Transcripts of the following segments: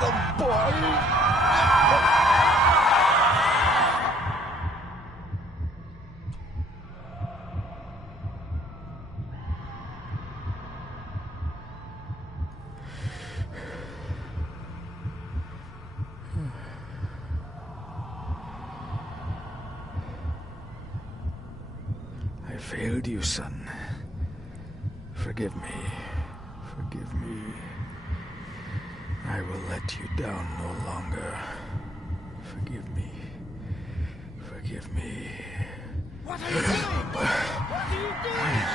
The boy! I failed you, son. Forgive me. Forgive me. I will let you down no longer. Forgive me. Forgive me. What are you doing? What are you doing?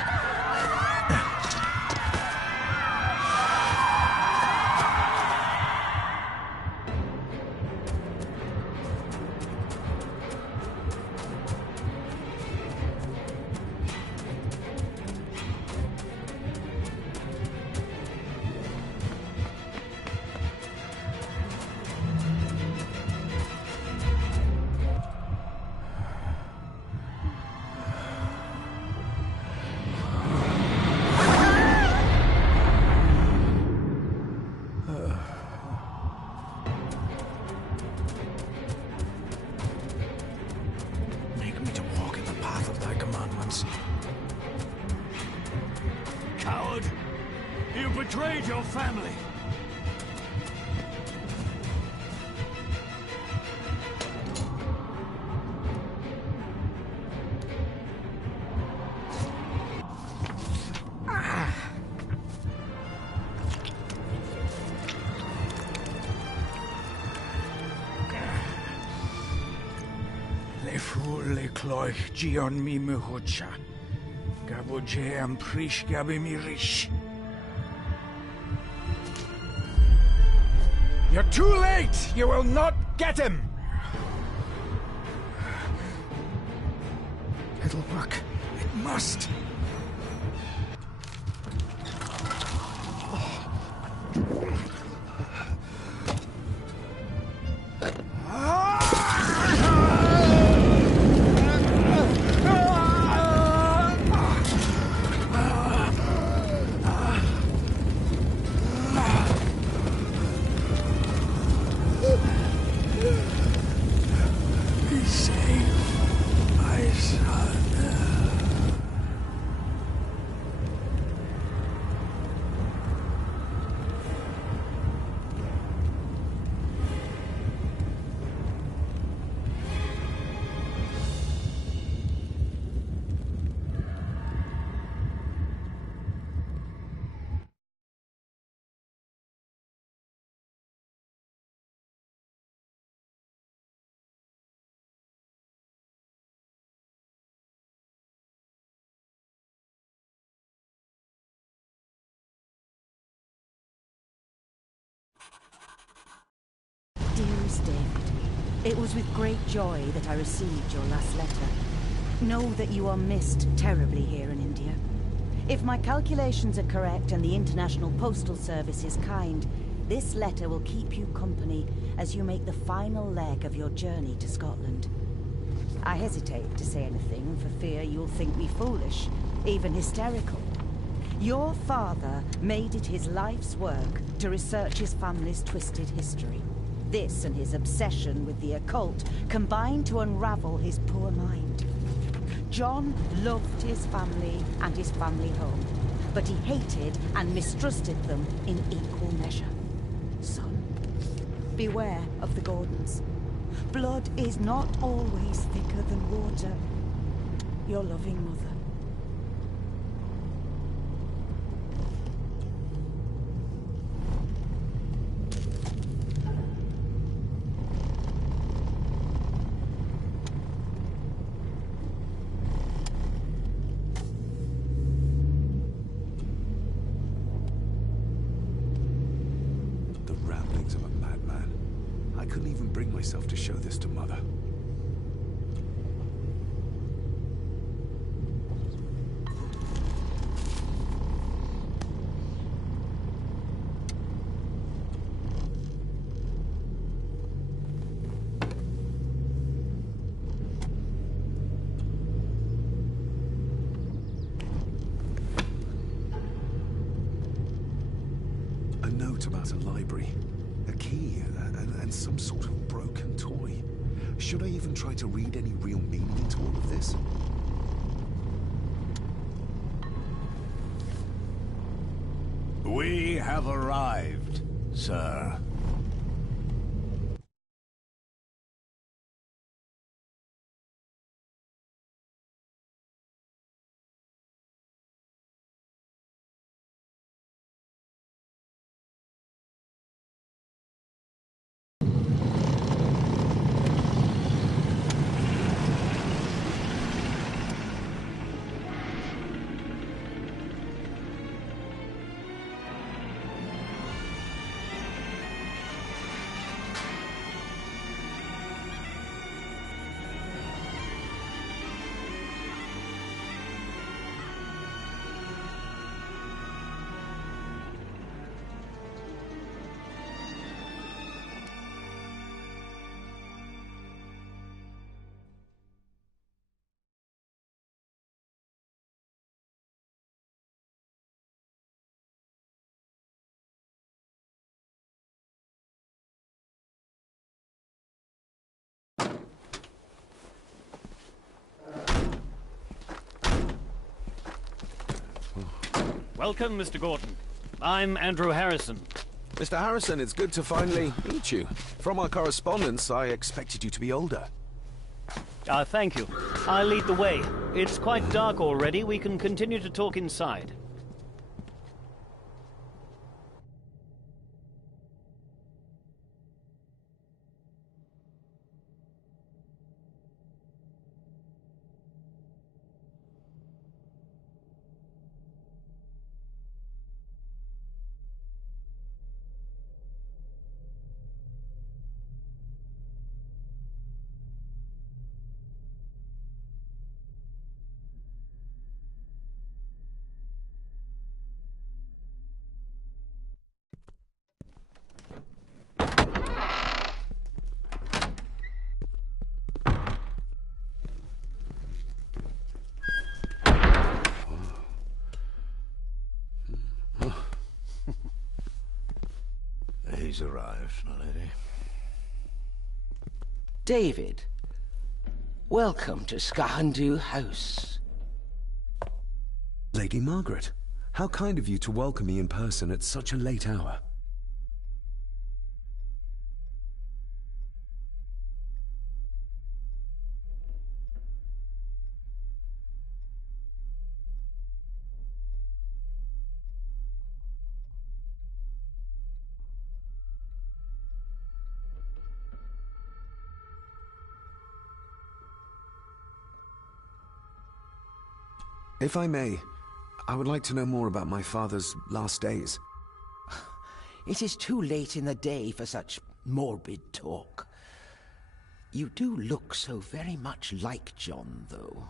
Coward! You betrayed your family! Le fu le cloich gion mi muhucha. Gaboje am prish gabi mi rish. You're too late! You will not get him! It'll work. It must. Be safe, my son. Dearest David, it was with great joy that I received your last letter. Know that you are missed terribly here in India. If my calculations are correct and the International Postal Service is kind, this letter will keep you company as you make the final leg of your journey to Scotland. I hesitate to say anything for fear you'll think me foolish, even hysterical. Your father made it his life's work to research his family's twisted history. This and his obsession with the occult combined to unravel his poor mind. John loved his family and his family home, but he hated and mistrusted them in equal measure. Son, beware of the Gordons. Blood is not always thicker than water. Your loving mother. Of a madman. I couldn't even bring myself to show this to Mother. A note about a library. A key and some sort of broken toy. Should I even try to read any real meaning into all of this? We have arrived, sir. Welcome, Mr. Gordon. I'm Andrew Harrison. Mr. Harrison, it's good to finally meet you. From our correspondence, I expected you to be older. Thank you. I'll lead the way. It's quite dark already. We can continue to talk inside. He's arrived, my lady. David, welcome to Skahandu House. Lady Margaret, how kind of you to welcome me in person at such a late hour. If I may, I would like to know more about my father's last days. It is too late in the day for such morbid talk. You do look so very much like John, though.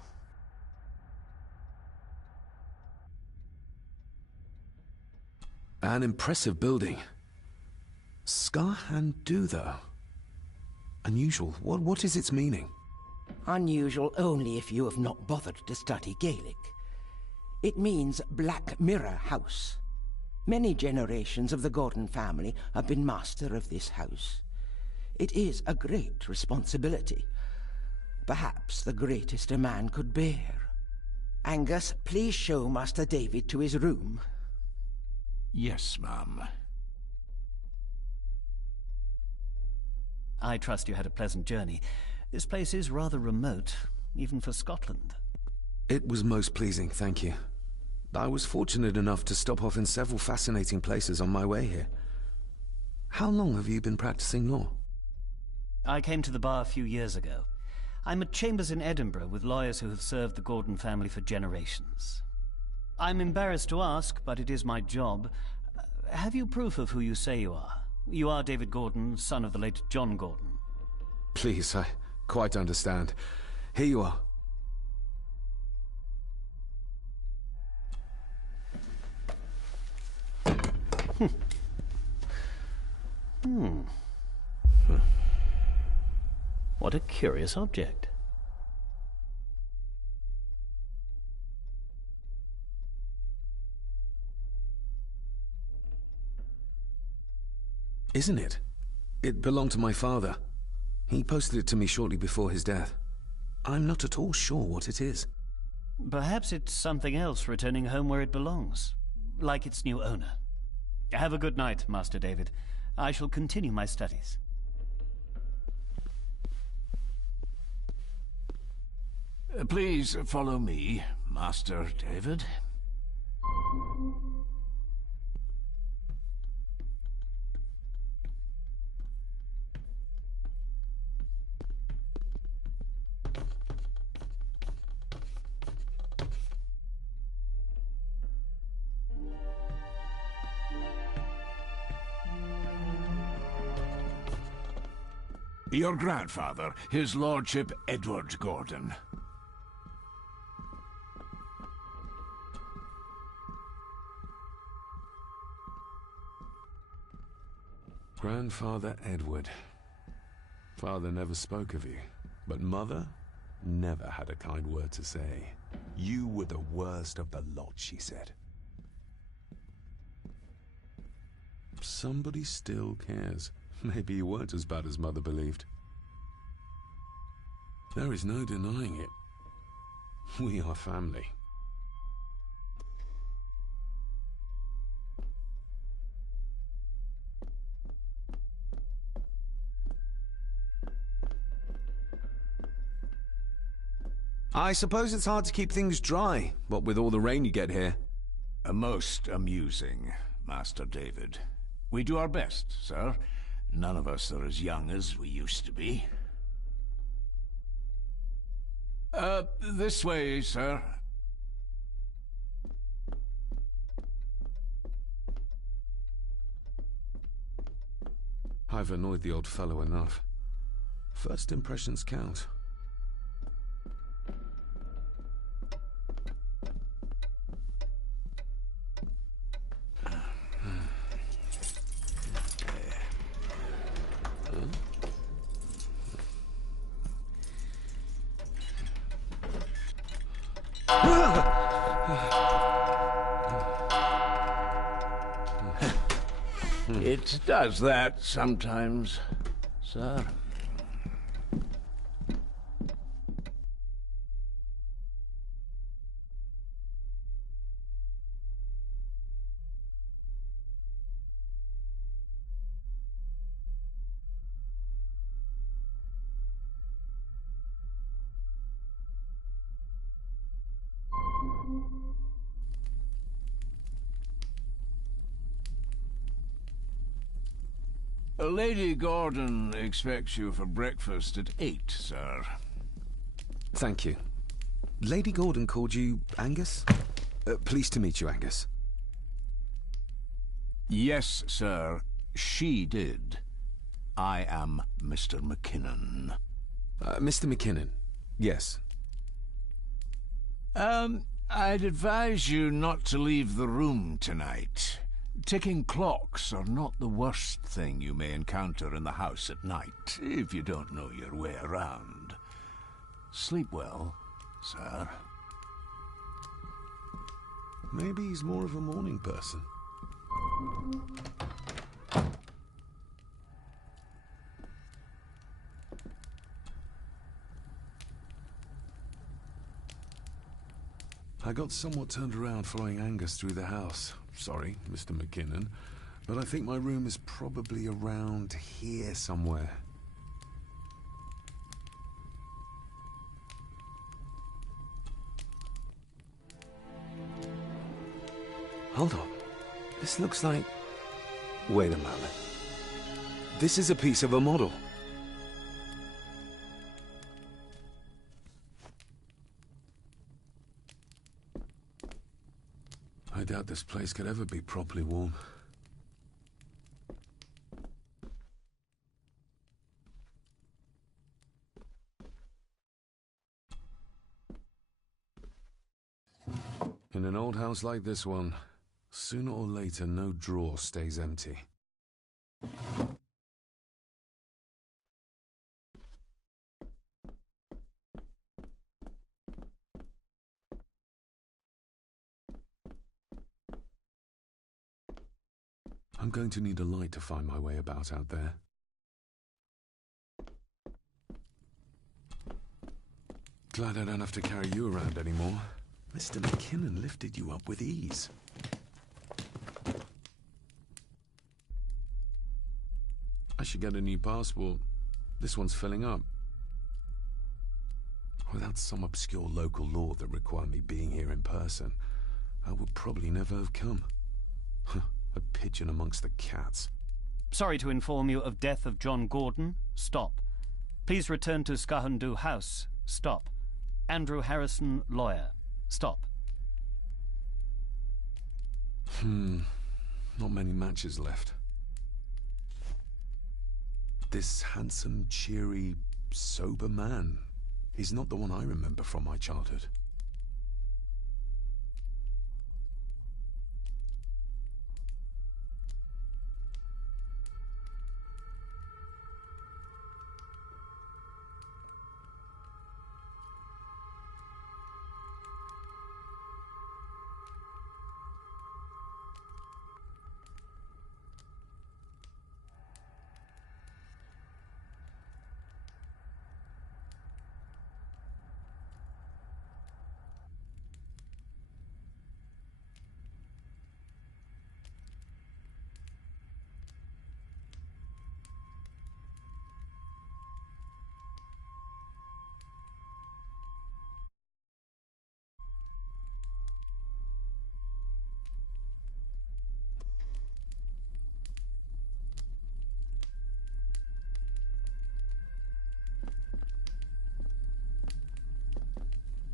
An impressive building. Skahandu, though. Unusual. What is its meaning? Unusual only if you have not bothered to study Gaelic. It means Black Mirror House. Many generations of the Gordon family have been master of this house. It is a great responsibility. Perhaps the greatest a man could bear. Angus, please show Master David to his room. Yes, ma'am. I trust you had a pleasant journey. This place is rather remote, even for Scotland. It was most pleasing, thank you. I was fortunate enough to stop off in several fascinating places on my way here. How long have you been practicing law? I came to the bar a few years ago. I'm at chambers in Edinburgh with lawyers who have served the Gordon family for generations. I'm embarrassed to ask, but it is my job. Have you proof of who you say you are? You are David Gordon, son of the late John Gordon. Please, I quite understand. Here you are. What a curious object. Isn't it? It belonged to my father. He posted it to me shortly before his death. I'm not at all sure what it is. Perhaps it's something else returning home where it belongs, like its new owner. Have a good night, Master David. I shall continue my studies. Please follow me, Master David. Your grandfather, his lordship Edward Gordon. Grandfather Edward. Father never spoke of you, but Mother never had a kind word to say. You were the worst of the lot, she said. Somebody still cares. Maybe you weren't as bad as Mother believed. There is no denying it. We are family. I suppose it's hard to keep things dry, what with all the rain you get here. Most amusing, Master David. We do our best, sir. None of us are as young as we used to be. This way, sir. I've annoyed the old fellow enough. First impressions count. It does that sometimes, sir. Lady Gordon expects you for breakfast at 8, sir. Thank you. Lady Gordon called you Angus? Pleased to meet you, Angus. Yes, sir. She did. I am Mr. McKinnon. Mr. McKinnon. Yes. I'd advise you not to leave the room tonight. Ticking clocks are not the worst thing you may encounter in the house at night, if you don't know your way around. Sleep well, sir. Maybe he's more of a morning person. I got somewhat turned around following Angus through the house. Sorry, Mr. McKinnon, but I think my room is probably around here somewhere. Hold on. This looks like... Wait a moment. This is a piece of a model. I doubt this place could ever be properly warm. In an old house like this one, sooner or later no drawer stays empty. I'm going to need a light to find my way about out there. Glad I don't have to carry you around anymore. Mr. McKinnon lifted you up with ease. I should get a new passport. This one's filling up. Without some obscure local law that required me being here in person, I would probably never have come. A pigeon amongst the cats. Sorry to inform you of death of John Gordon. Stop. Please return to Skahundu House. Stop. Andrew Harrison, lawyer. Stop. Not many matches left. This handsome, cheery, sober man. He's not the one I remember from my childhood.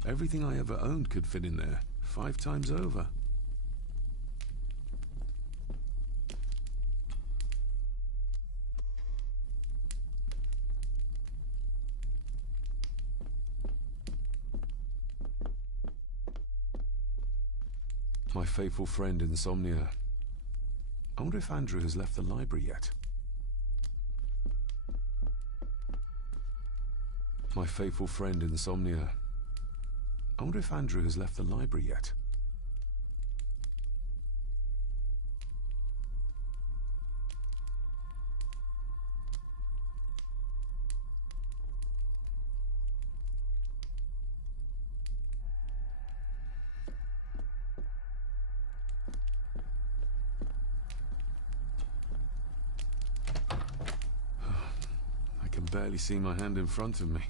Everything I ever owned could fit in there, 5 times over. My faithful friend Insomnia. I wonder if Andrew has left the library yet. My faithful friend Insomnia. I wonder if Andrew has left the library yet. I can barely see my hand in front of me.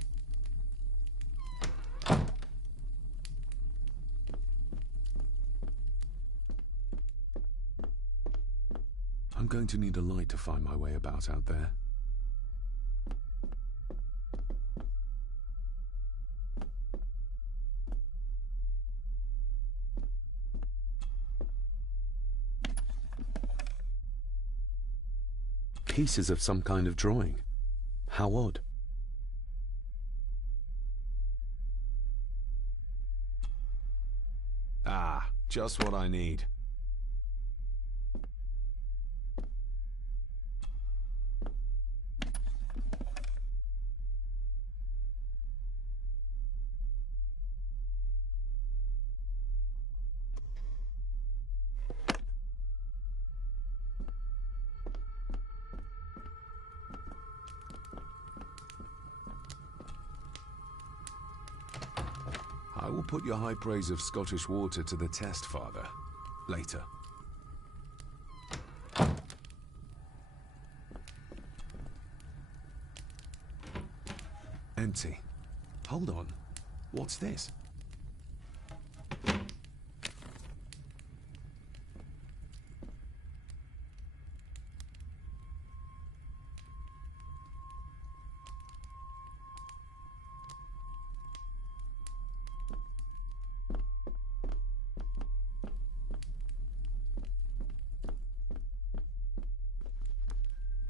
I'm going to need a light to find my way about out there. Pieces of some kind of drawing. How odd. Ah, just what I need. I will put your high praise of Scottish water to the test, Father. Later. Empty. Hold on. What's this?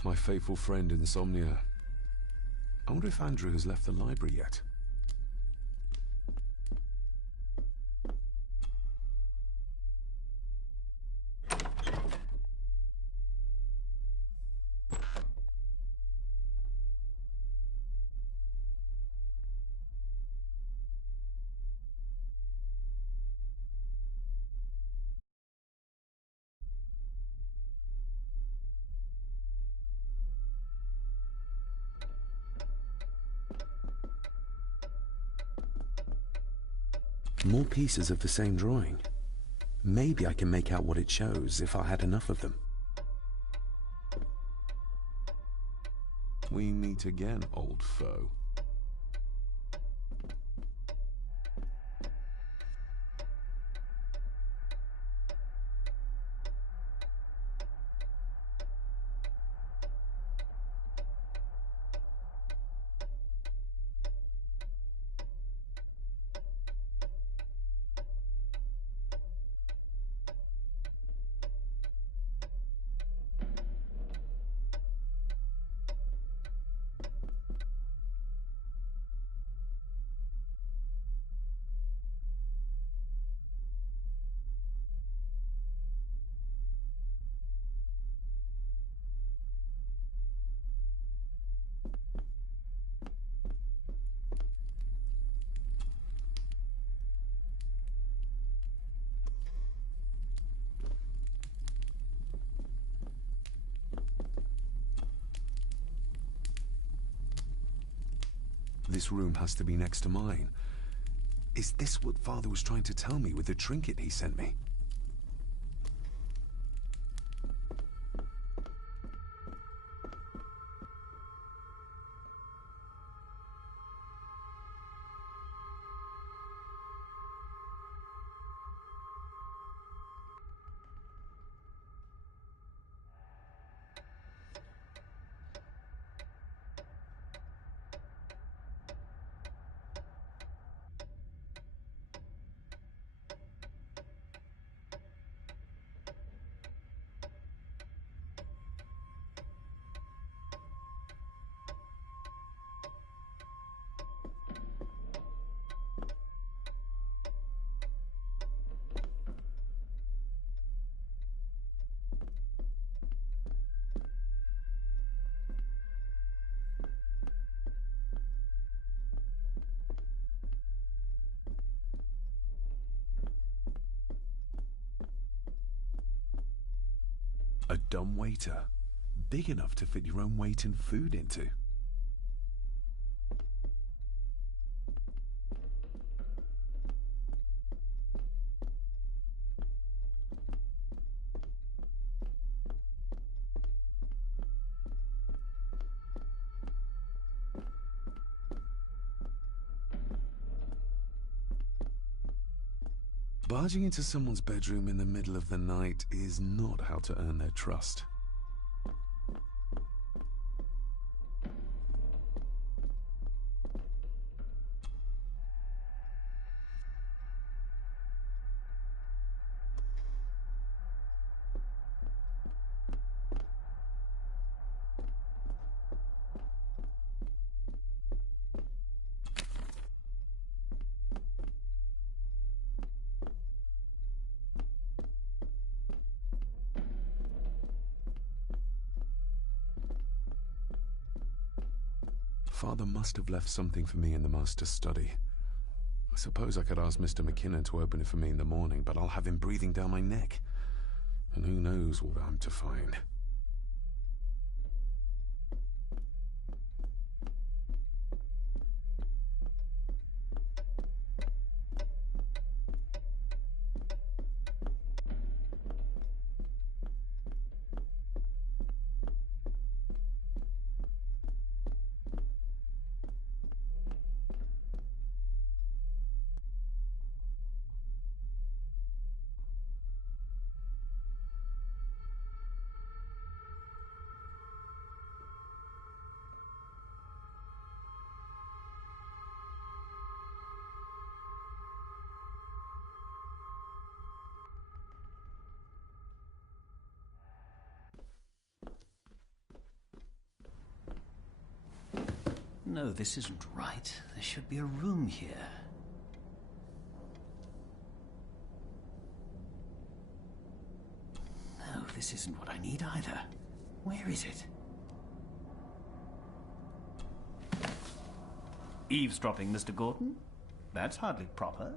My faithful friend Insomnia. I wonder if Andrew has left the library yet. More pieces of the same drawing. Maybe I can make out what it shows if I had enough of them. We meet again, old foe. This room has to be next to mine. Is this what Father was trying to tell me with the trinket he sent me? A dumbwaiter, big enough to fit your own weight and food into. Barging into someone's bedroom in the middle of the night is not how to earn their trust. Father must have left something for me in the Master's study. I suppose I could ask Mr. McKinnon to open it for me in the morning, but I'll have him breathing down my neck. And who knows what I'm to find. No, this isn't right. There should be a room here. No, this isn't what I need either. Where is it? Eavesdropping, Mr. Gordon? That's hardly proper.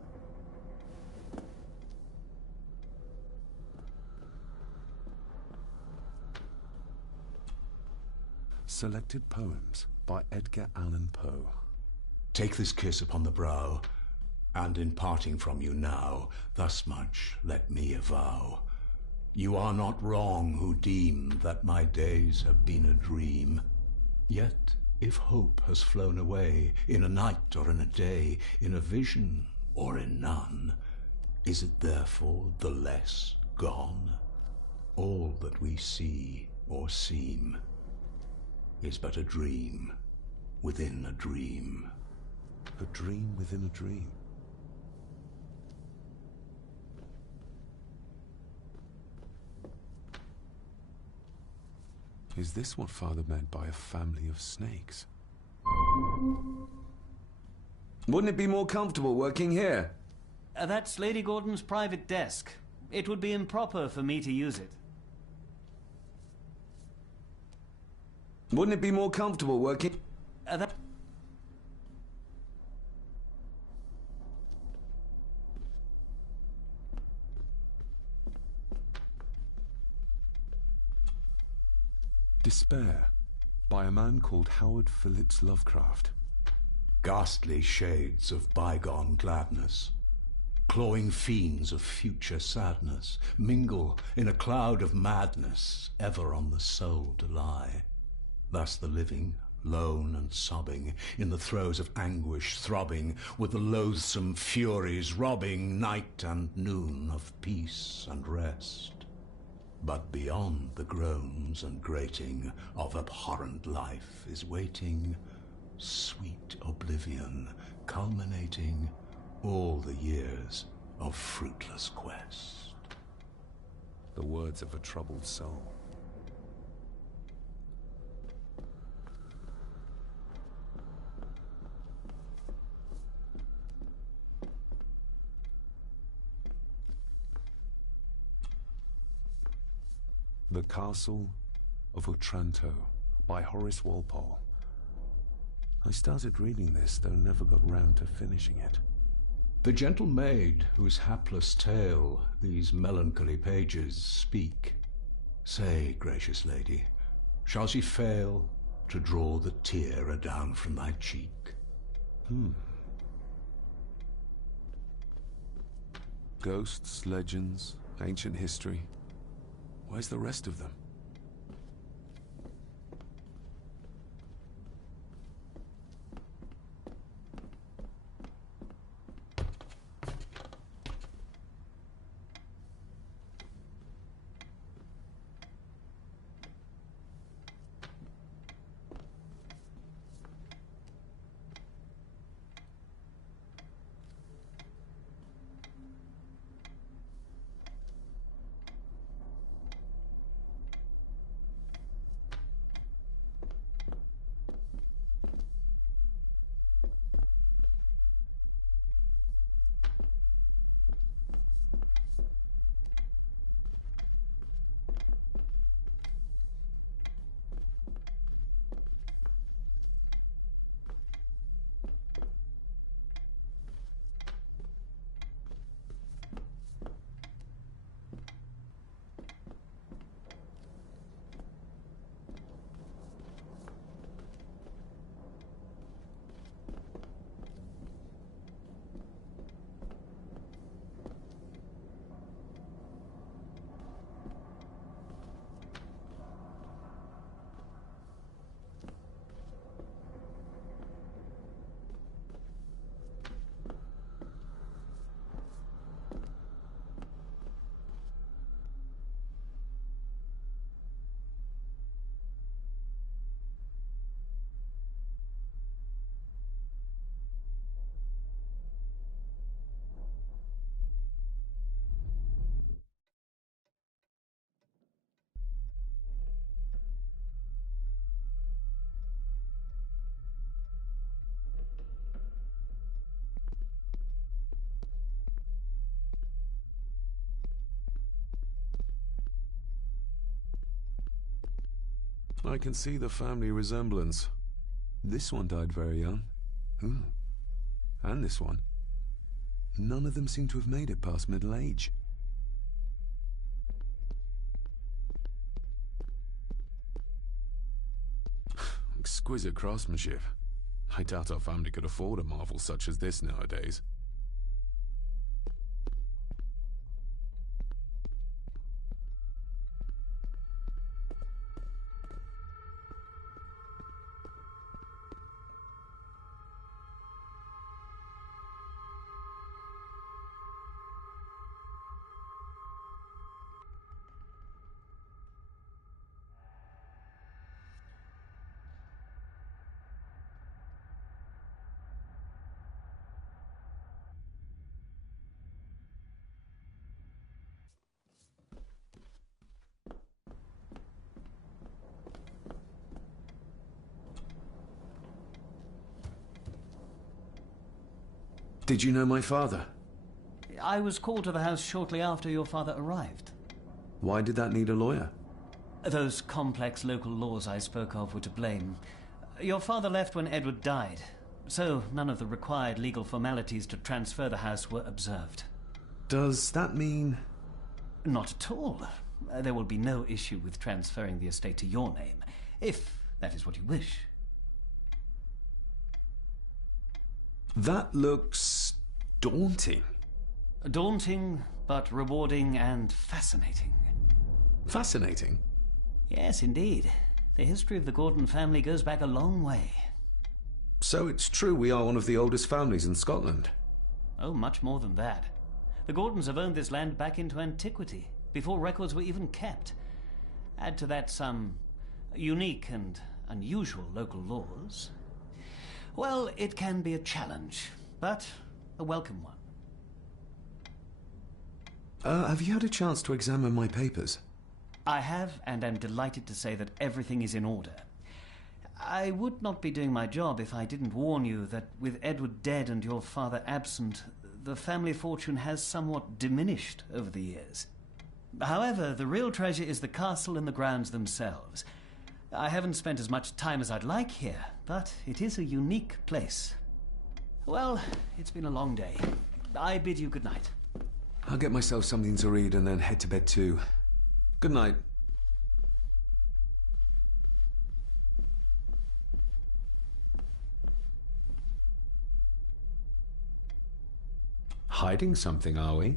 Selected Poems by Edgar Allan Poe. Take this kiss upon the brow, And in parting from you now, thus much let me avow. You are not wrong who deem that my days have been a dream. Yet, if hope has flown away, in a night or in a day, in a vision or in none, is it therefore the less gone? All that we see or seem is but a dream within a dream. A dream within a dream. Is this what Father meant by a family of snakes? Wouldn't it be more comfortable working here? That's Lady Gordon's private desk. It would be improper for me to use it. Wouldn't it be more comfortable working... Despair, by a man called Howard Phillips Lovecraft. Ghastly shades of bygone gladness, clawing fiends of future sadness, mingle in a cloud of madness, ever on the soul to lie. Thus the living, lone and sobbing, in the throes of anguish throbbing, with the loathsome furies robbing night and noon of peace and rest. But beyond the groans and grating of abhorrent life is waiting sweet oblivion, culminating all the years of fruitless quest. The words of a troubled soul. The Castle of Otranto by Horace Walpole. I started reading this, though never got round to finishing it. The gentle maid whose hapless tale these melancholy pages speak, say, gracious lady, shall she fail to draw the tear adown from thy cheek? Ghosts, legends, ancient history. Where's the rest of them? I can see the family resemblance. This one died very young. And this one. None of them seem to have made it past middle age. Exquisite craftsmanship. I doubt our family could afford a marvel such as this nowadays. Did you know my father? I was called to the house shortly after your father arrived. Why did that need a lawyer? Those complex local laws I spoke of were to blame. Your father left when Edward died, so none of the required legal formalities to transfer the house were observed. Does that mean... Not at all. There will be no issue with transferring the estate to your name, if that is what you wish. That looks... daunting. Daunting, but rewarding and fascinating. Fascinating? Yes, indeed. The history of the Gordon family goes back a long way. So it's true we are one of the oldest families in Scotland? Oh, much more than that. The Gordons have owned this land back into antiquity, before records were even kept. Add to that some unique and unusual local laws. Well, it can be a challenge, but a welcome one. Have you had a chance to examine my papers? I have, and am delighted to say that everything is in order. I would not be doing my job if I didn't warn you that with Edward dead and your father absent, the family fortune has somewhat diminished over the years. However, the real treasure is the castle and the grounds themselves. I haven't spent as much time as I'd like here, but it is a unique place. Well, it's been a long day. I bid you good night. I'll get myself something to read and then head to bed too. Good night. Hiding something, are we?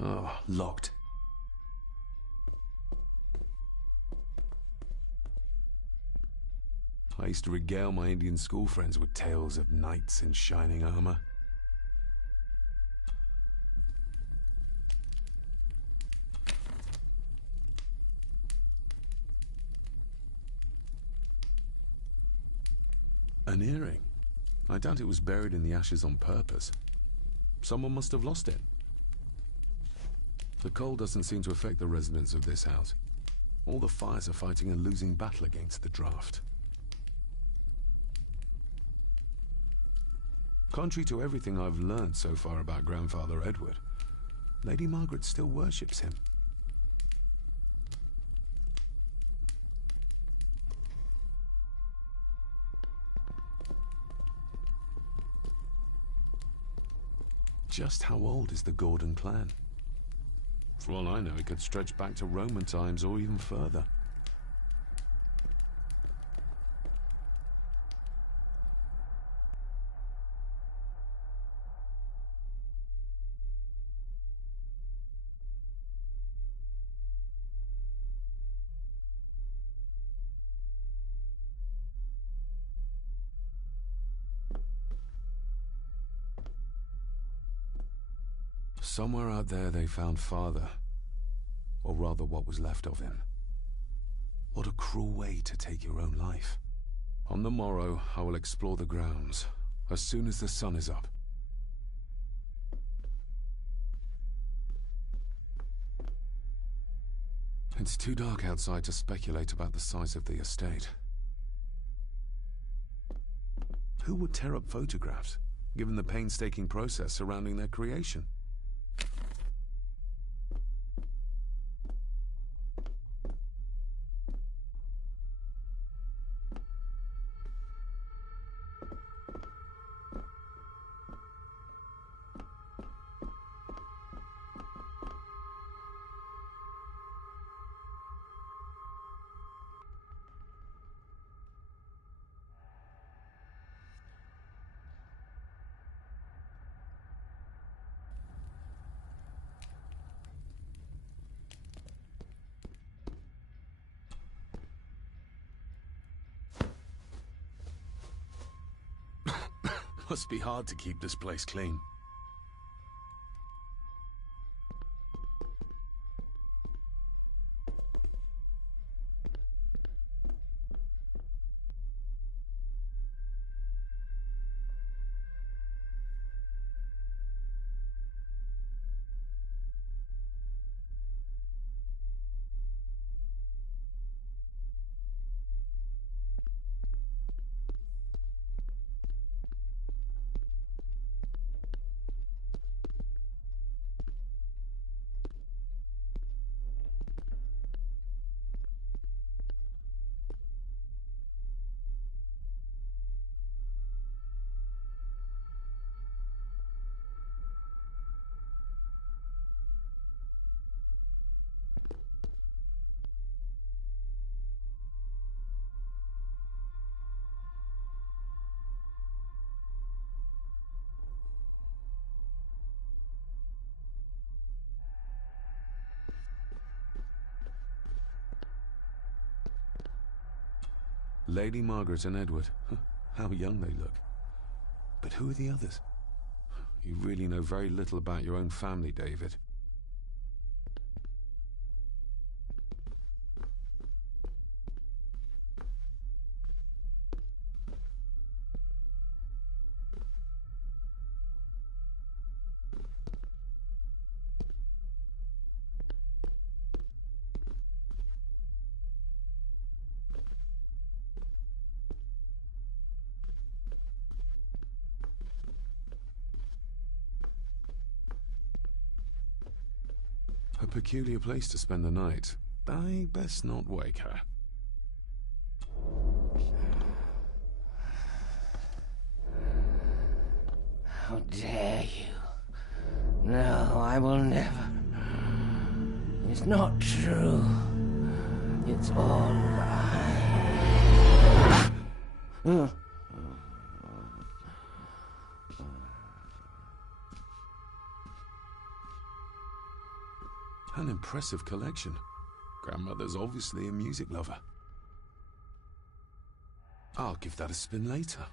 Oh, locked. I used to regale my Indian school friends with tales of knights in shining armor. An earring. I doubt it was buried in the ashes on purpose. Someone must have lost it. The cold doesn't seem to affect the residents of this house. All the fires are fighting a losing battle against the draft. Contrary to everything I've learned so far about Grandfather Edward, Lady Margaret still worships him. Just how old is the Gordon clan? For all I know, it could stretch back to Roman times or even further. Somewhere out there they found Father. Or rather, what was left of him. What a cruel way to take your own life. On the morrow, I will explore the grounds, as soon as the sun is up. It's too dark outside to speculate about the size of the estate. Who would tear up photographs, given the painstaking process surrounding their creation? Must be hard to keep this place clean. Lady Margaret and Edward. How young they look. But who are the others? You really know very little about your own family, David. A peculiar place to spend the night. I best not wake her. How dare you? No, I will never. It's not true. It's all lie. An impressive collection. Grandmother's obviously a music lover. I'll give that a spin later.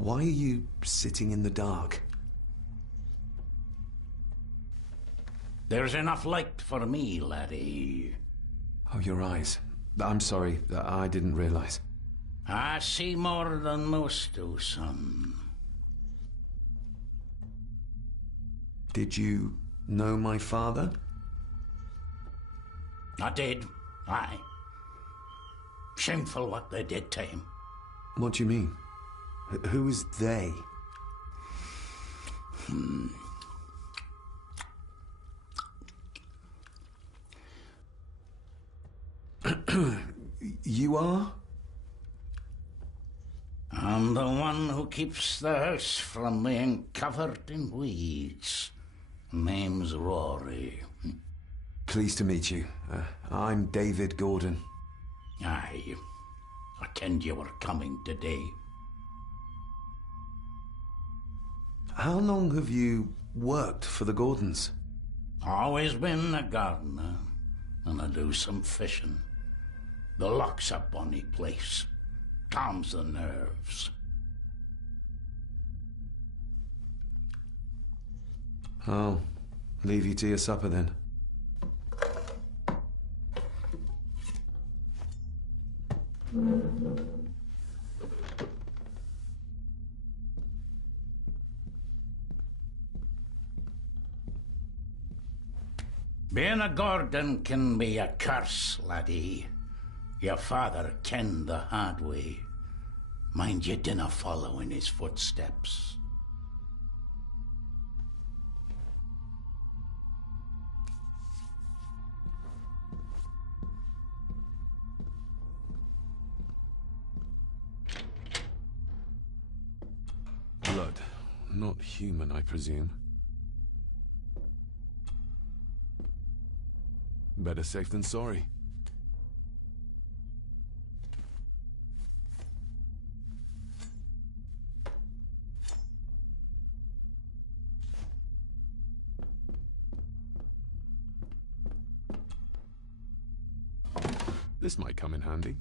Why are you sitting in the dark? There's enough light for me, laddie. Oh, your eyes. I'm sorry, I didn't realize. I see more than most do, son. Did you know my father? I did, aye. Shameful what they did to him. What do you mean? Who is they? You are? I'm the one who keeps the house from being covered in weeds. Name's Rory. Pleased to meet you. I'm David Gordon. Aye. I kenned you were coming today. How long have you worked for the Gordons? Always been a gardener, and I do some fishing. The loch's a bonny place. Calms the nerves. I'll leave you to your supper then. Being a Gordon can be a curse, laddie. Your father kenned the hard way. Mind you dinna follow in his footsteps. Blood. Not human, I presume. Better safe than sorry. This might come in handy.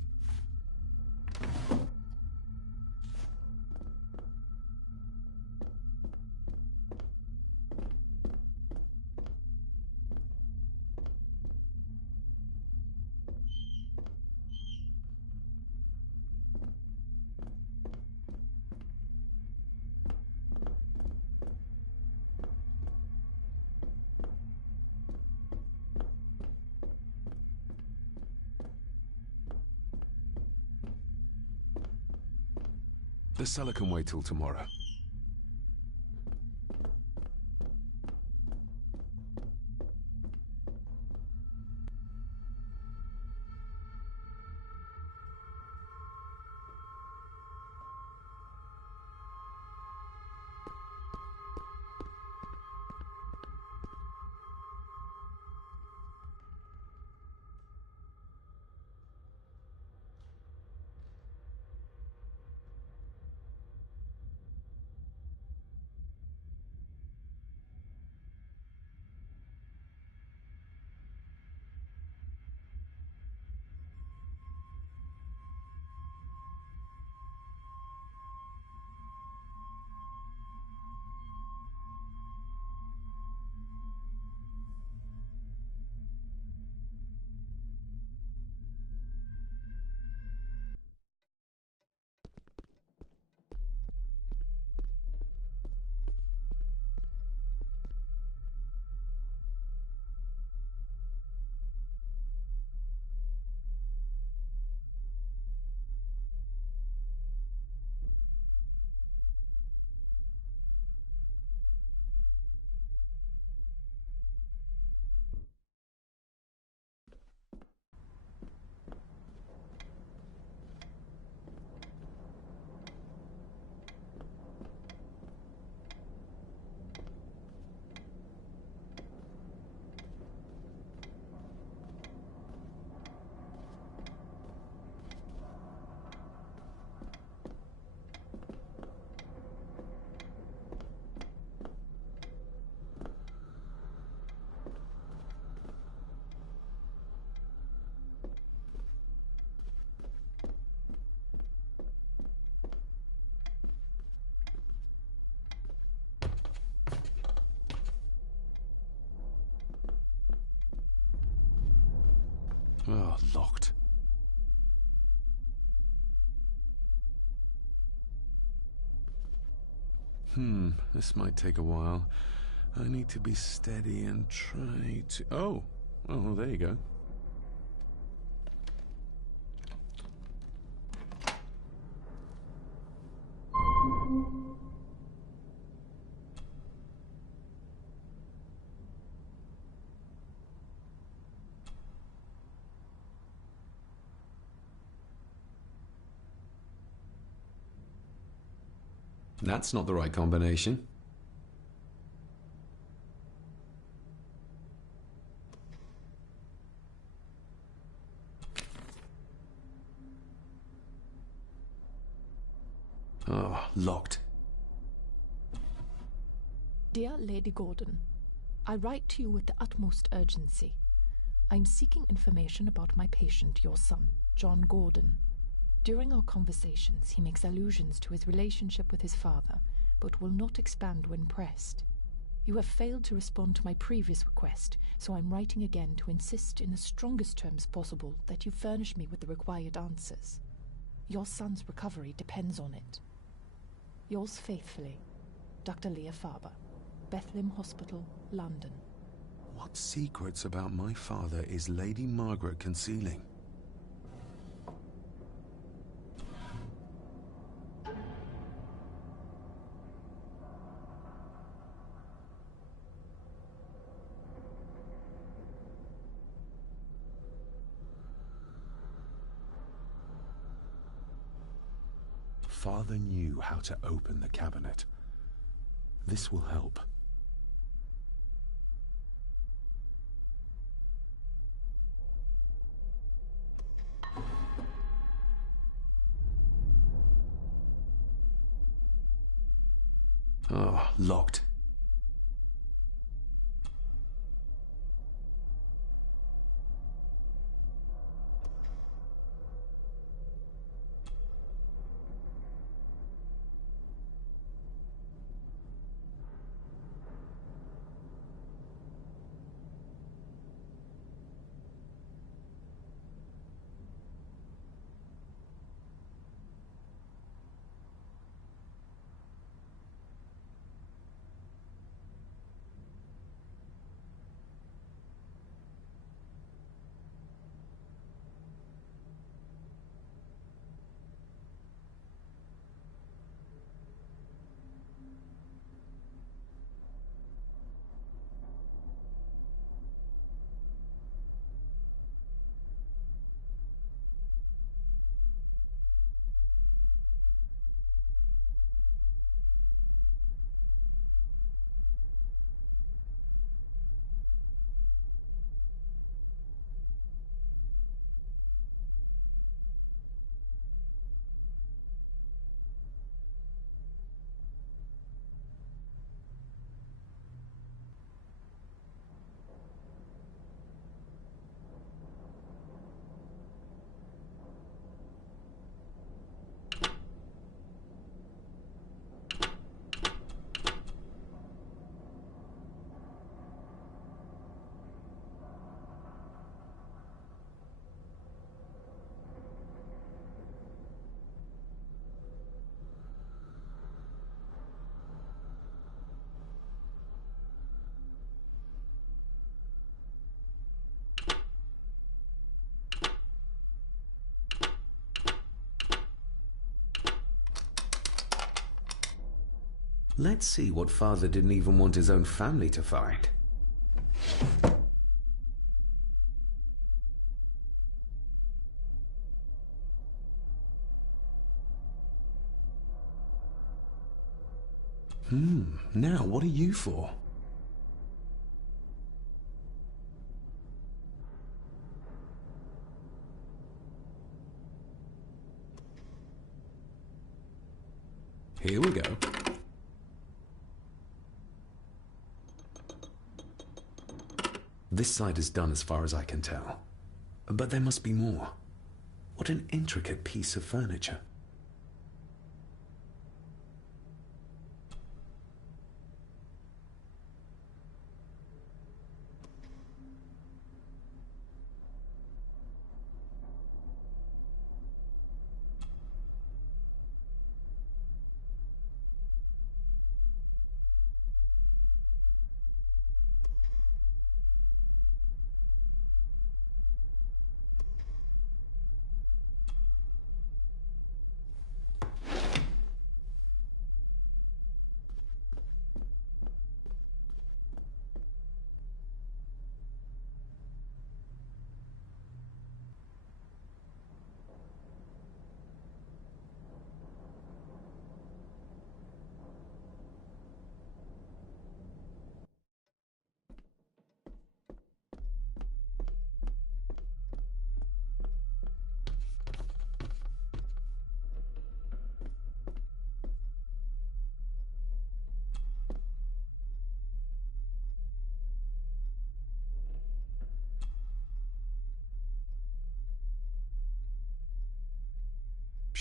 The cellar can wait till tomorrow. Oh, locked. This might take a while. I need to be steady and try to... Oh, there you go. That's not the right combination. Oh, locked. Dear Lady Gordon, I write to you with the utmost urgency. I'm seeking information about my patient, your son, John Gordon. During our conversations, he makes allusions to his relationship with his father, but will not expand when pressed. You have failed to respond to my previous request, so I'm writing again to insist in the strongest terms possible that you furnish me with the required answers. Your son's recovery depends on it. Yours faithfully, Dr. Leah Faber, Bethlehem Hospital, London. What secrets about my father is Lady Margaret concealing? Father knew how to open the cabinet. This will help. Oh, locked. Let's see what father didn't even want his own family to find. Now what are you for? Here we go. This side is done as far as I can tell. But there must be more. What an intricate piece of furniture.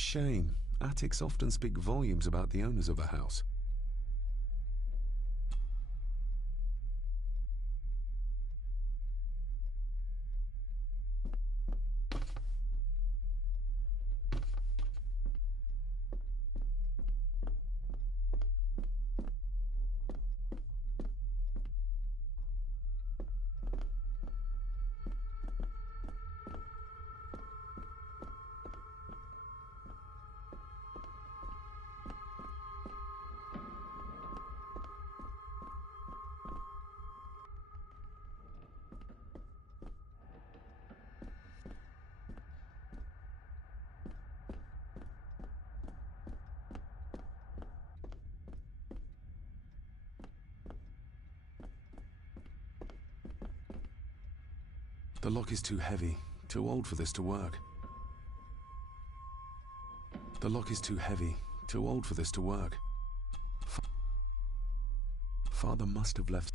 shame. Attics often speak volumes about the owners of a house. The lock is too heavy, too old for this to work. The lock is too heavy, too old for this to work. Father must have left...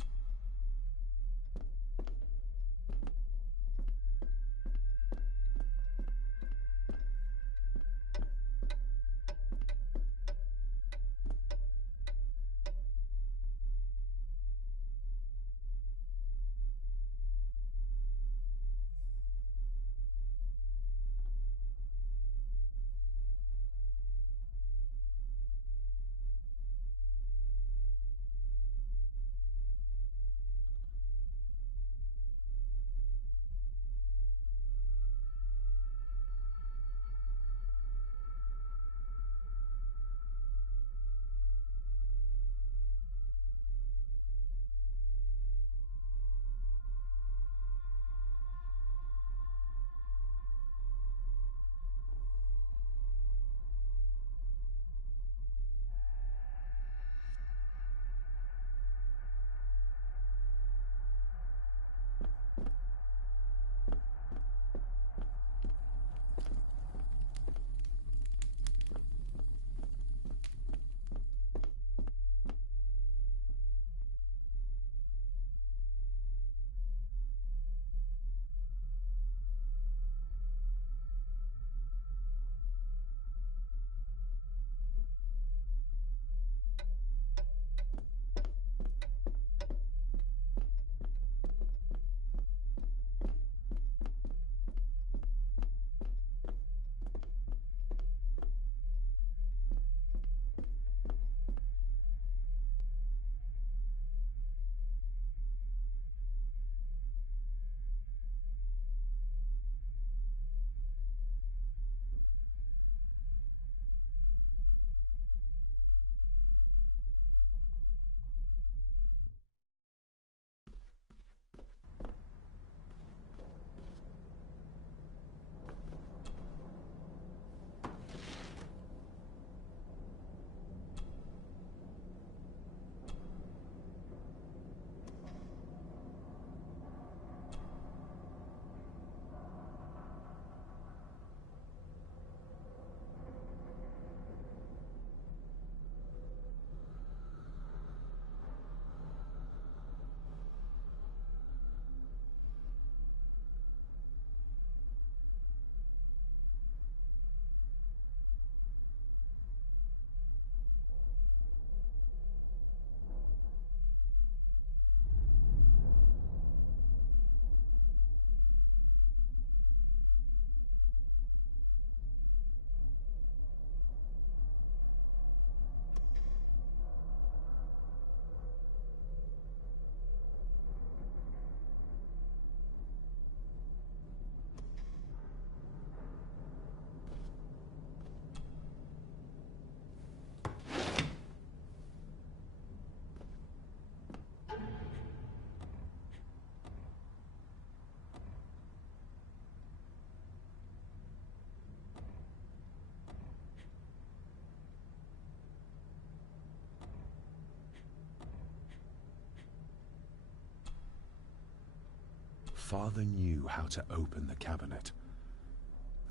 Father knew how to open the cabinet.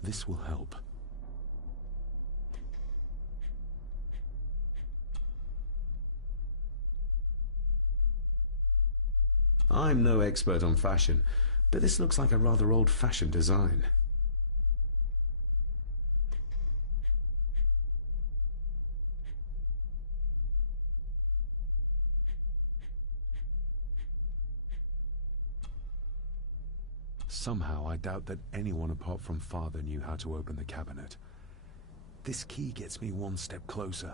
This will help. I'm no expert on fashion, but this looks like a rather old-fashioned design. Somehow, I doubt that anyone apart from Father knew how to open the cabinet. This key gets me one step closer.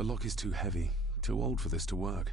The lock is too heavy, too old for this to work.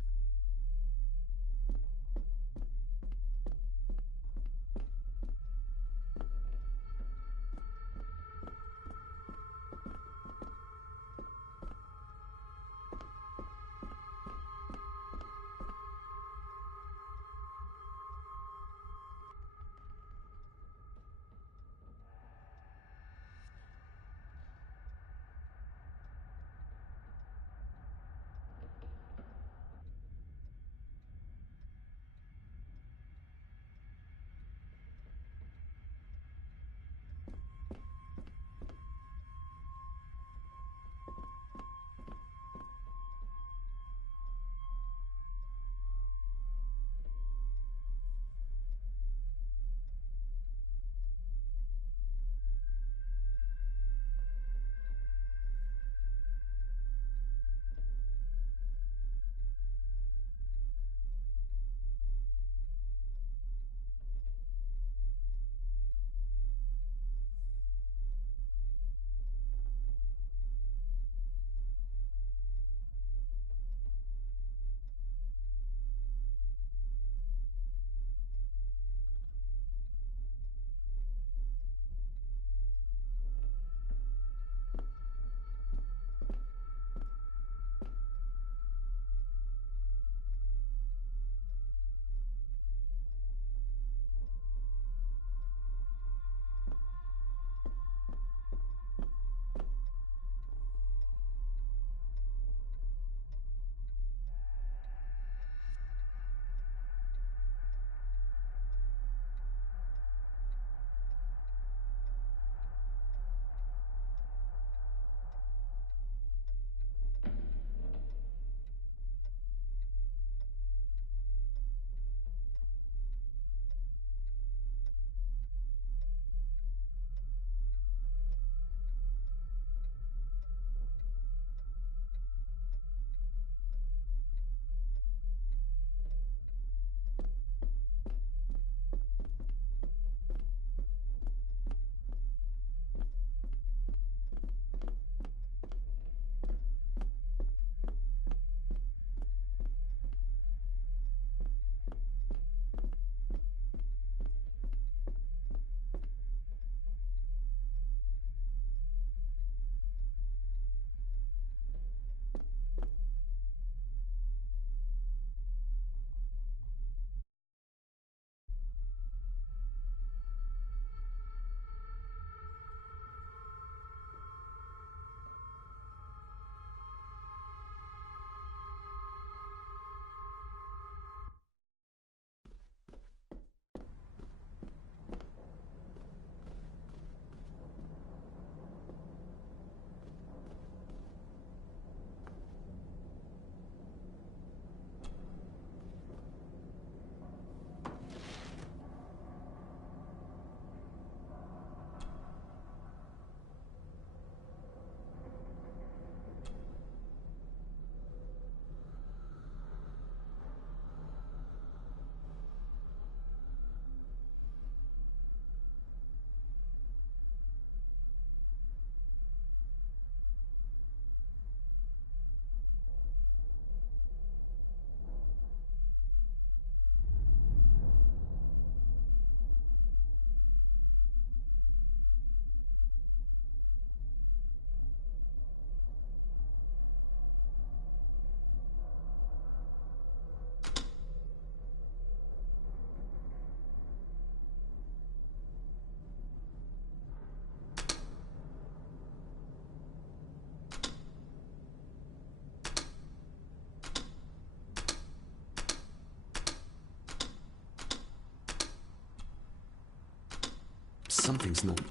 Something's not...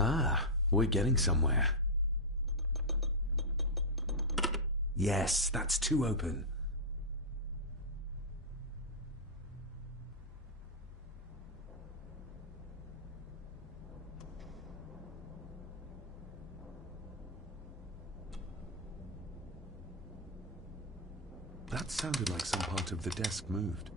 Ah, we're getting somewhere. Yes, that's too open. That sounded like some part of the desk moved.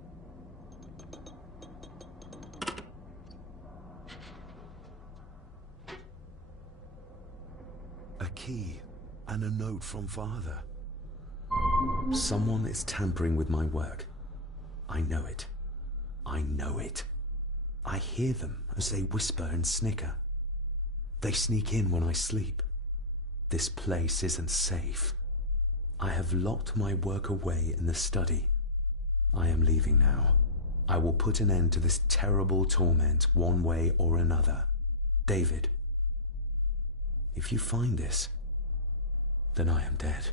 A key and a note from Father. Someone is tampering with my work. I know it. I know it. I hear them as they whisper and snicker. They sneak in when I sleep. This place isn't safe. I have locked my work away in the study. I am leaving now. I will put an end to this terrible torment one way or another. David, if you find this, then I am dead.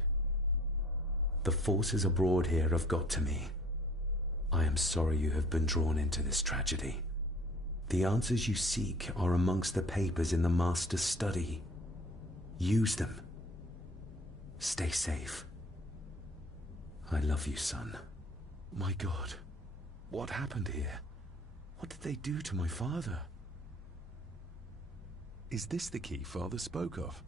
The forces abroad here have got to me. I am sorry you have been drawn into this tragedy. The answers you seek are amongst the papers in the Master's study. Use them. Stay safe. I love you, son. My God, what happened here? What did they do to my father? Is this the key Father spoke of?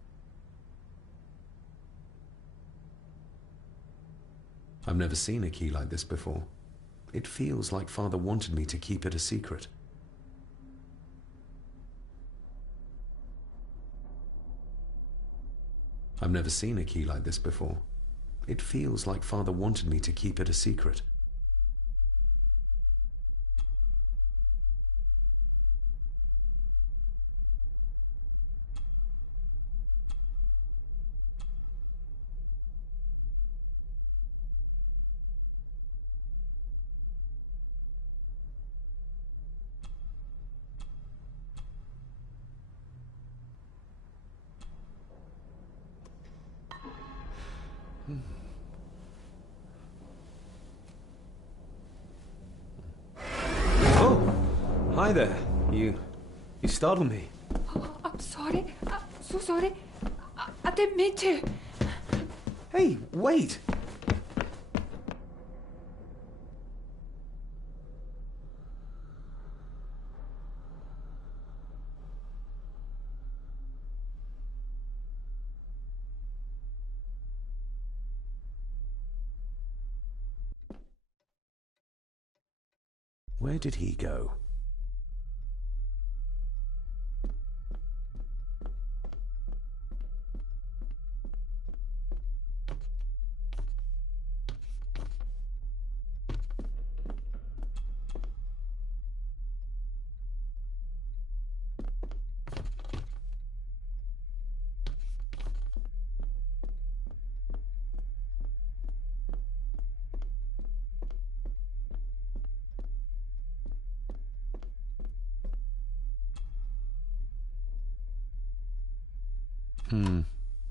I've never seen a key like this before. It feels like Father wanted me to keep it a secret. I've never seen a key like this before. It feels like Father wanted me to keep it a secret. Hi there. You startled me. Oh, I'm sorry. I'm so sorry. I didn't mean to. Hey, wait! Where did he go?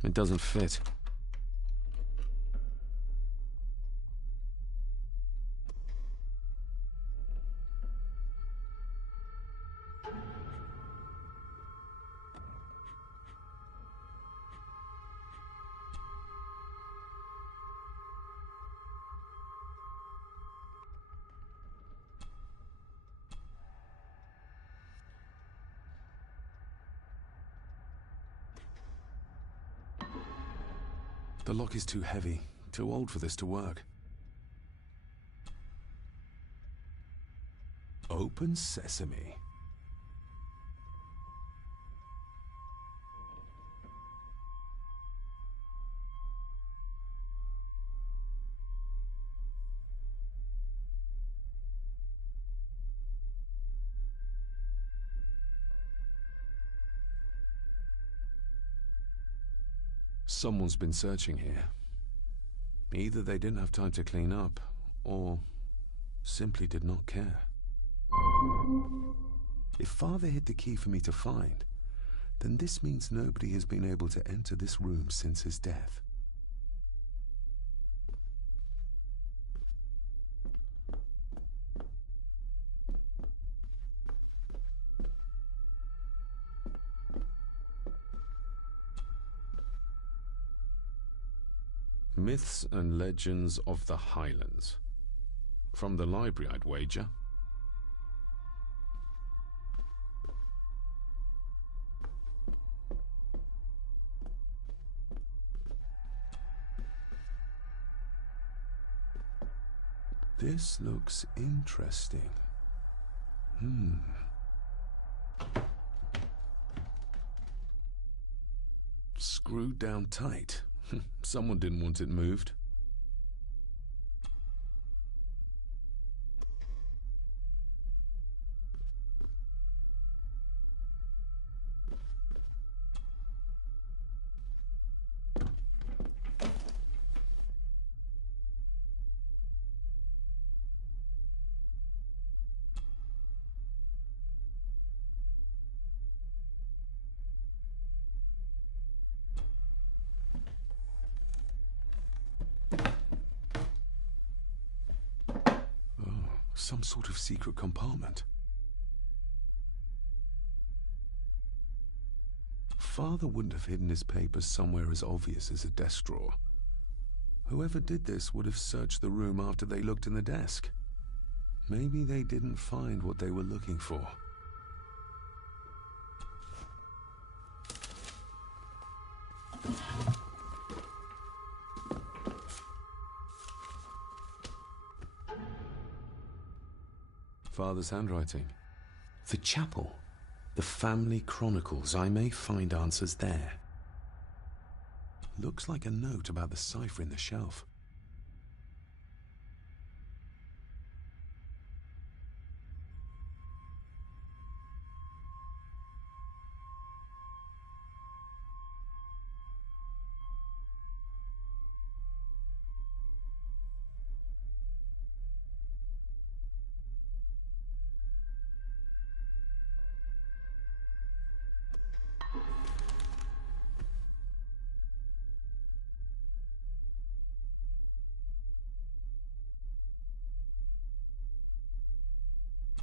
It doesn't fit. The lock is too heavy, too old for this to work. Open sesame. Someone's been searching here. Either they didn't have time to clean up, or simply did not care. If Father hid the key for me to find, then this means nobody has been able to enter this room since his death. Myths and Legends of the Highlands. From the library, I'd wager. This looks interesting. Screwed down tight. Someone didn't want it moved. Some sort of secret compartment. Father wouldn't have hidden his papers somewhere as obvious as a desk drawer. Whoever did this would have searched the room after they looked in the desk. Maybe they didn't find what they were looking for. Father's handwriting. The chapel. The family chronicles. I may find answers there. Looks like a note about the cipher in the shelf.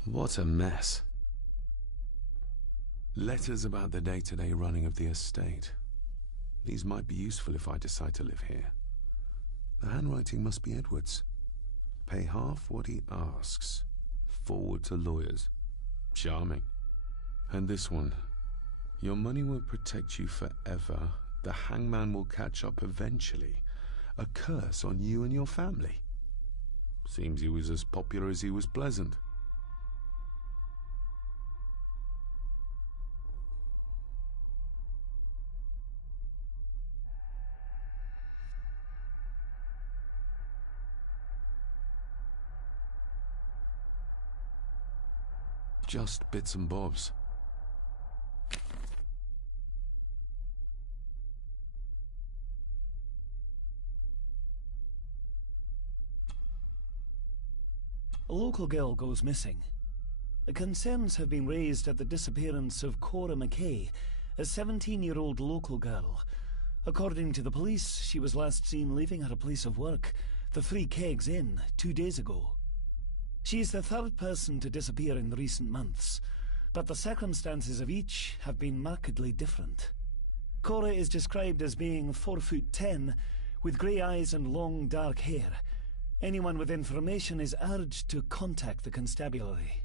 What a mess. Letters about the day-to-day running of the estate. These might be useful if I decide to live here. The handwriting must be Edward's. Pay half what he asks. Forward to lawyers. Charming. And this one. Your money will protect you forever. The hangman will catch up eventually. A curse on you and your family. Seems he was as popular as he was pleasant. Just bits and bobs. A local girl goes missing. Concerns have been raised at the disappearance of Cora McKay, a 17-year-old local girl. According to the police, she was last seen leaving her place of work, the Three Kegs Inn, 2 days ago. She's the third person to disappear in recent months, but the circumstances of each have been markedly different. Cora is described as being 4'10", with grey eyes and long dark hair. Anyone with information is urged to contact the constabulary.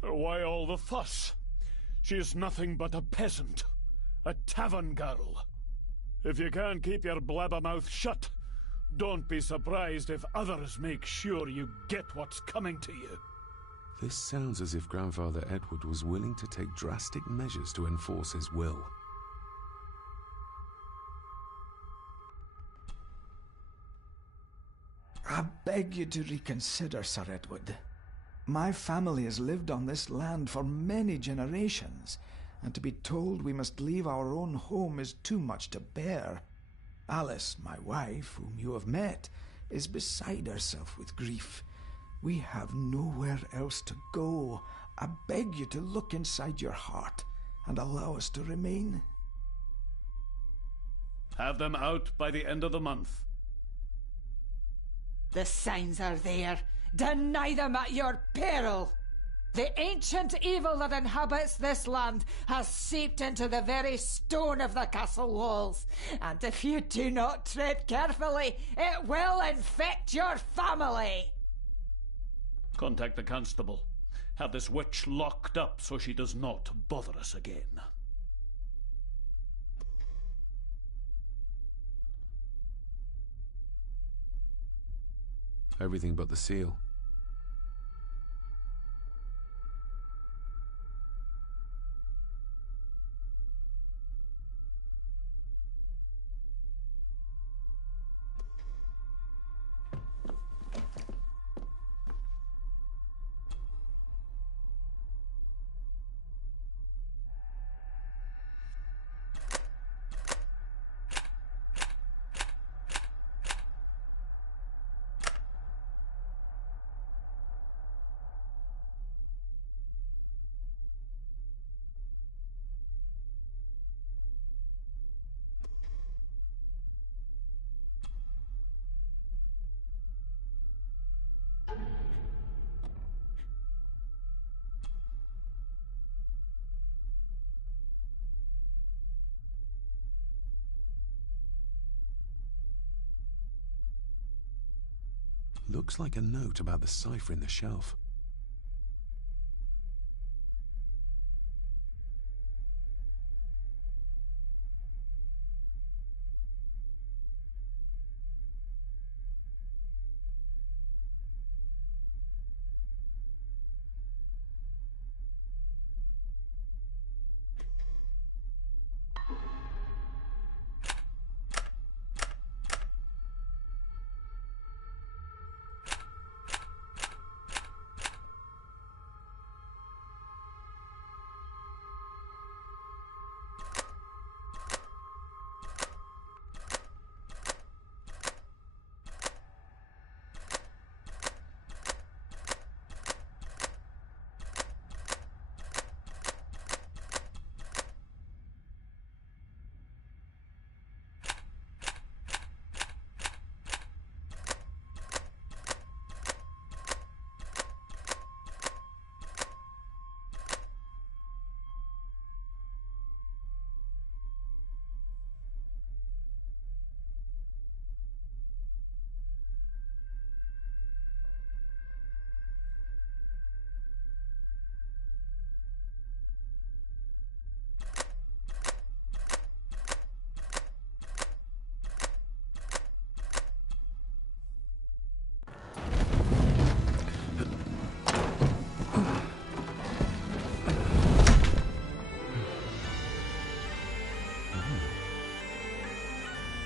Why all the fuss? She is nothing but a peasant, a tavern girl. If you can't keep your blabbermouth shut, don't be surprised if others make sure you get what's coming to you. This sounds as if Grandfather Edward was willing to take drastic measures to enforce his will. I beg you to reconsider, Sir Edward. My family has lived on this land for many generations, and to be told we must leave our own home is too much to bear. Alice, my wife, whom you have met, is beside herself with grief. We have nowhere else to go. I beg you to look inside your heart and allow us to remain. Have them out by the end of the month. The signs are there. Deny them at your peril. The ancient evil that inhabits this land has seeped into the very stone of the castle walls, and if you do not tread carefully, it will infect your family. Contact the constable. Have this witch locked up so she does not bother us again. Everything but the seal. Looks like a note about the cipher in the shelf.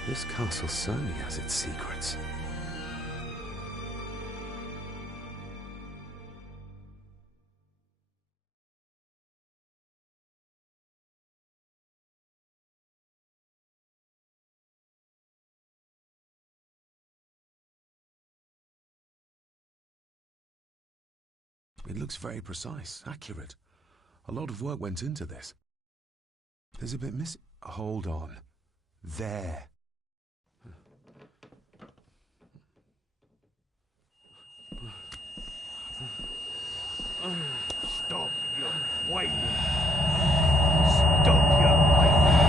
This castle certainly has its secrets. It looks very precise, accurate. A lot of work went into this. There's a bit missing. Hold on. There. Stop your whining! Stop your whining!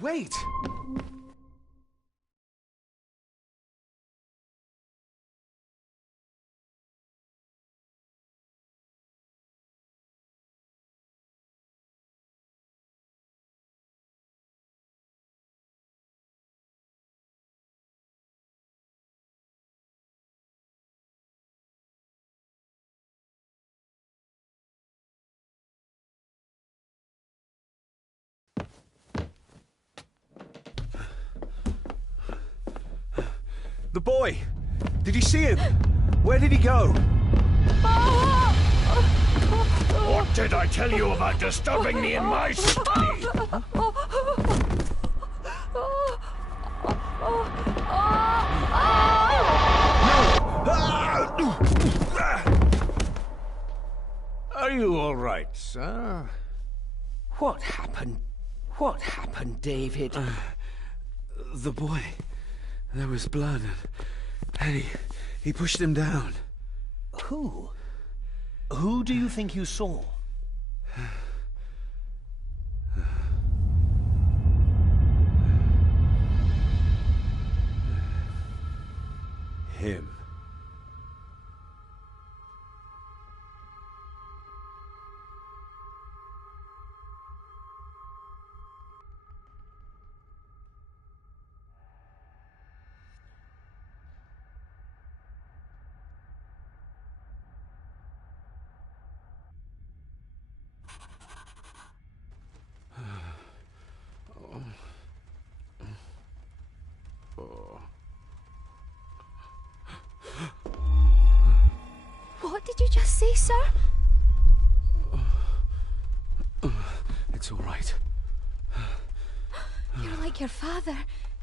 Wait! The boy! Did you see him? Where did he go? What did I tell you about disturbing me in my study? Are you all right, sir? What happened? What happened, David? The boy. There was blood, and he pushed him down. Who? Who do you think you saw? Him. What did you just say, sir? It's all right. You're like your father.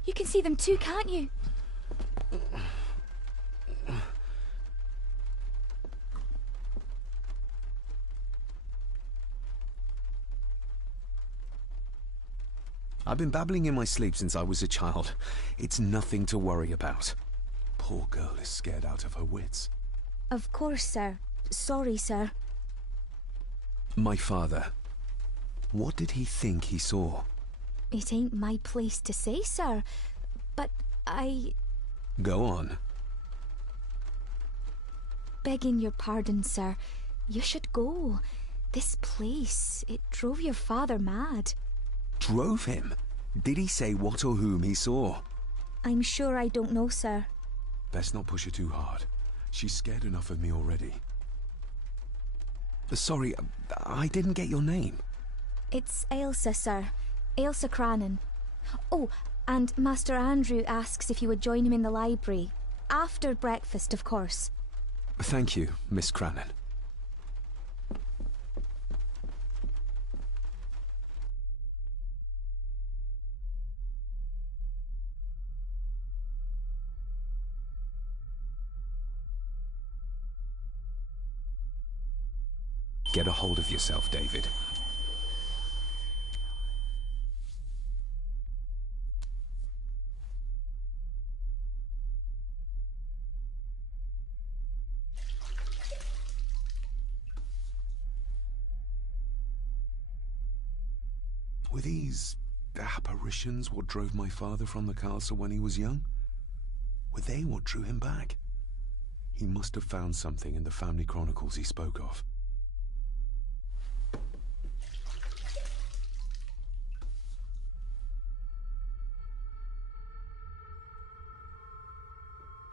You can see them too, can't you? I've been babbling in my sleep since I was a child. It's nothing to worry about. Poor girl is scared out of her wits. Of course, sir. Sorry, sir. My father. What did he think he saw? It ain't my place to say, sir. But I... Go on. Begging your pardon, sir. You should go. This place, it drove your father mad. Drove him? Did he say what or whom he saw? I'm sure I don't know, sir. Best not push her too hard. She's scared enough of me already. Sorry, I didn't get your name. It's Ailsa, sir. Ailsa Crannan. Oh, and Master Andrew asks if you would join him in the library. After breakfast, of course. Thank you, Miss Crannan. Get a hold of yourself, David. Were these apparitions what drove my father from the castle when he was young? Were they what drew him back? He must have found something in the family chronicles he spoke of.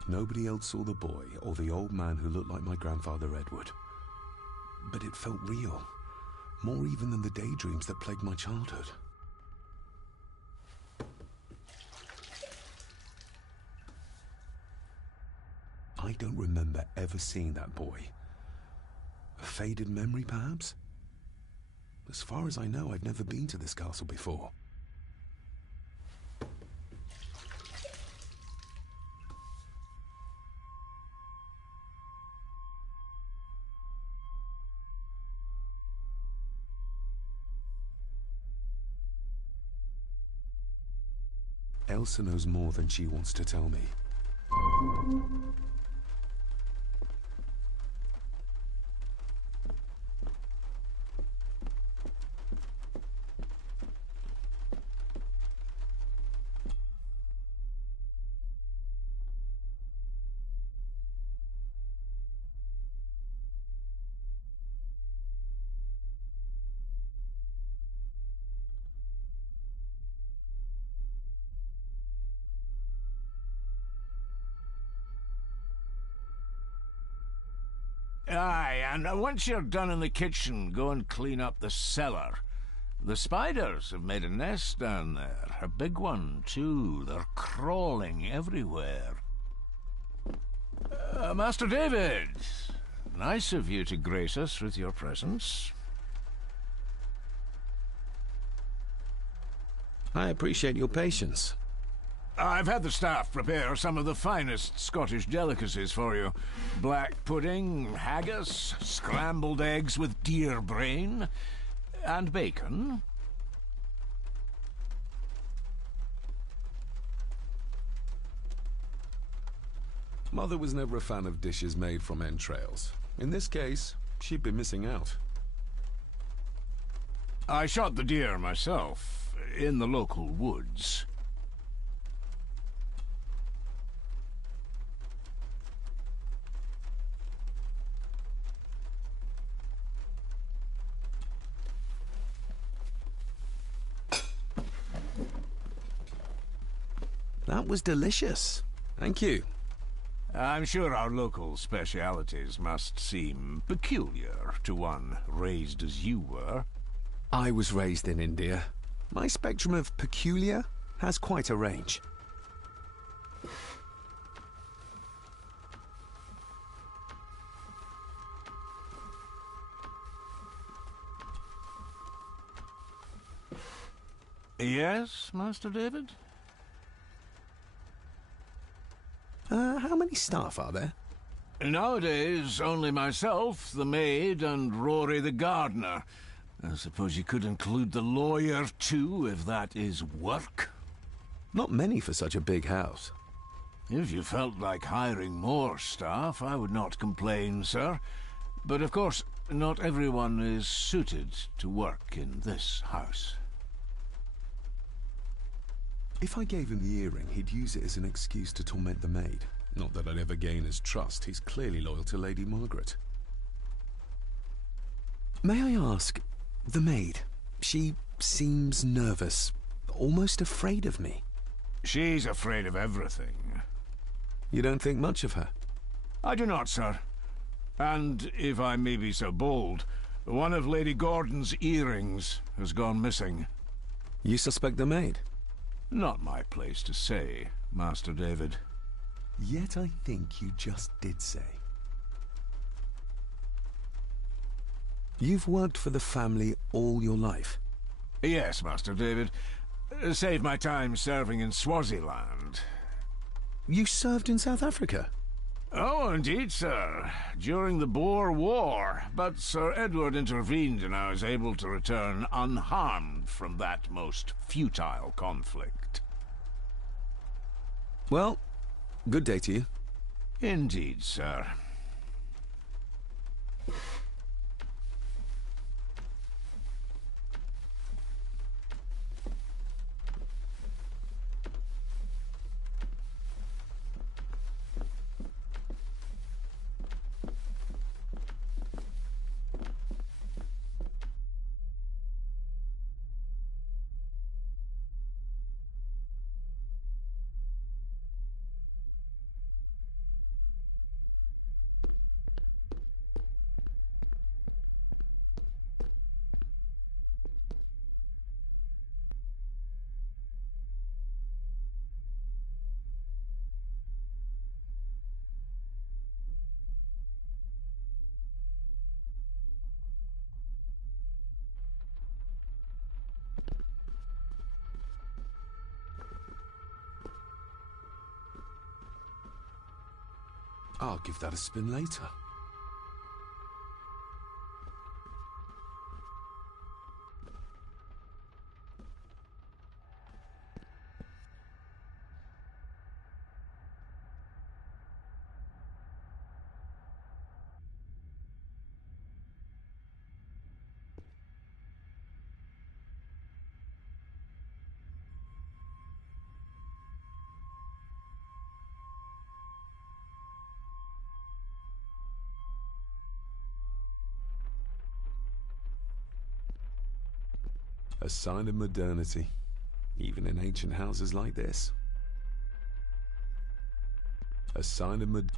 Nobody else saw the boy or the old man who looked like my grandfather Edward. But it felt real, more even than the daydreams that plagued my childhood. I don't remember ever seeing that boy. A faded memory, perhaps? As far as I know, I've never been to this castle before. Ailsa knows more than she wants to tell me. Aye, and once you're done in the kitchen, go and clean up the cellar. The spiders have made a nest down there. A big one, too. They're crawling everywhere. Master David, nice of you to grace us with your presence. I appreciate your patience. I've had the staff prepare some of the finest Scottish delicacies for you. Black pudding, haggis, scrambled eggs with deer brain, and bacon. Mother was never a fan of dishes made from entrails. In this case, she'd be missing out. I shot the deer myself, in the local woods. That was delicious. Thank you. I'm sure our local specialities must seem peculiar to one raised as you were. I was raised in India. My spectrum of peculiar has quite a range. Yes, Master David? How many staff are there? Nowadays, only myself, the maid, and Rory the gardener. I suppose you could include the lawyer, too, if that is work? Not many for such a big house. If you felt like hiring more staff, I would not complain, sir. But of course, not everyone is suited to work in this house. If I gave him the earring, he'd use it as an excuse to torment the maid. Not that I'd ever gain his trust. He's clearly loyal to Lady Margaret. May I ask, the maid, she seems nervous, almost afraid of me. She's afraid of everything. You don't think much of her? I do not, sir. And, if I may be so bold, one of Lady Gordon's earrings has gone missing. You suspect the maid? Not my place to say, Master David. Yet I think you just did say. You've worked for the family all your life? Yes, Master David. Save my time serving in Swaziland. You served in South Africa? Oh, indeed, sir. During the Boer War. But Sir Edward intervened and I was able to return unharmed from that most futile conflict. Well, good day to you. Indeed, sir. I'll give that a spin later. A sign of modernity, even in ancient houses like this. A sign of modernity.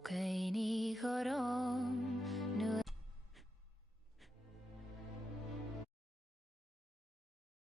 Caini choro